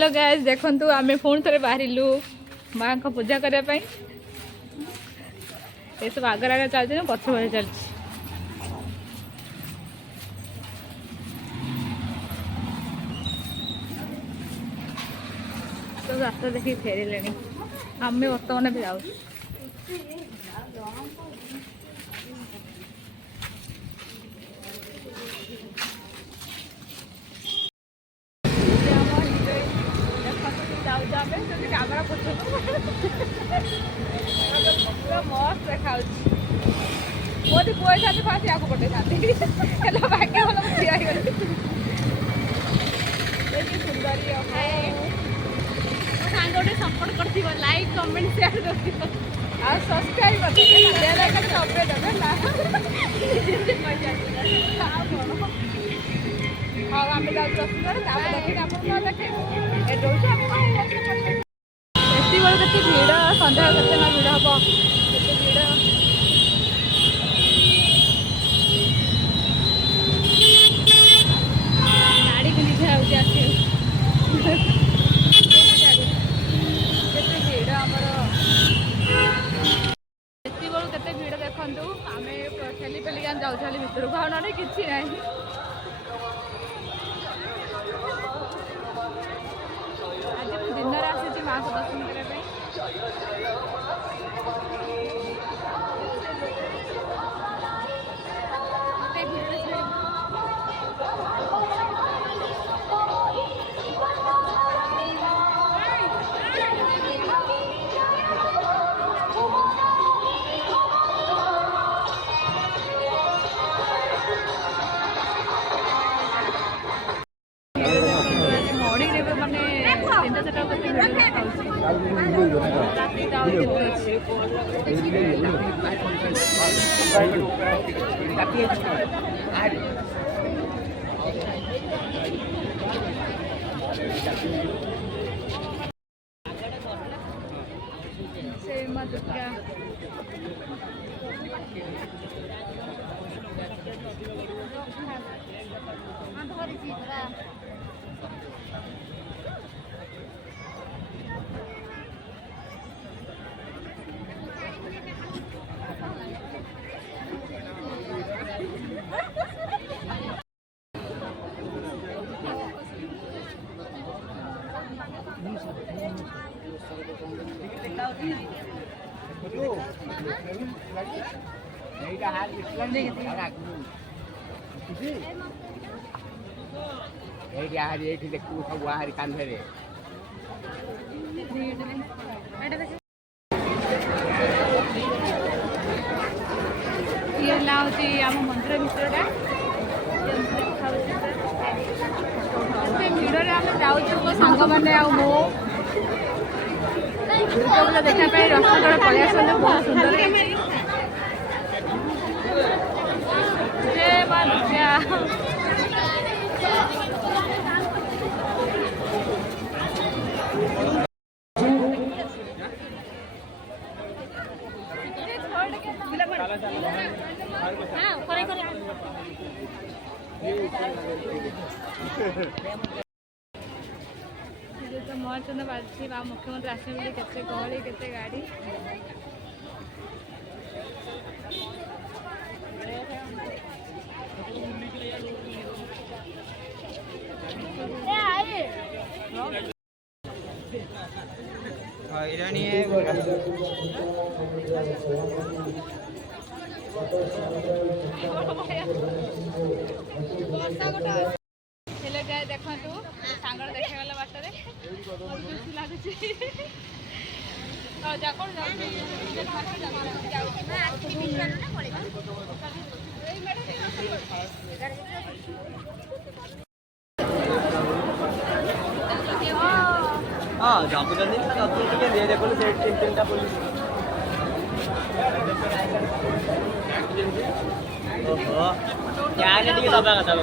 hello guys देखंतु आमे phone थरे बाहरिलु मां का पूजा करने ये सब आगर आगे चलते पछ पछ चलती तो रास्ता देखिए फेरले आम बर्तमान भी जाऊ कैमरा मस्त देखा मोदी पुआ था फास्ट या पटे था भाग्य भल ठिया सुंदर सांग गोटे सपोर्ट कर लाइक कमेंट शेयर कर सब्सक्राइब बेल आइकन दबे देबे ना हाँ आम जाऊँ देखे भिड़ सन्ध्या के भिड़ हम भिड़ गाड़ी भी लिखा आसे भिड़ आमर से भिड़ देखु आम ठेली पेलिक जाऊँ भितर को ना कि ना आज दिन आसी माँ को दर्शन करने देखू सब बाहर कांधे ये लाउची आम मंदिर भितरटा भिड़ आम जाऊँ सांग मैंने दुर्गा देखा रसगड़ पलि आस बहुत सुंदर जय मां दुर्गा तो महचंद बाजी मुख्यमंत्री आसे के गहली के गाड़ी देखु सांग देखा बाटर खुशी लगुच हाँ जगुचंदी देखो से तीन टा पुलिस ओहो क्या दबा कथा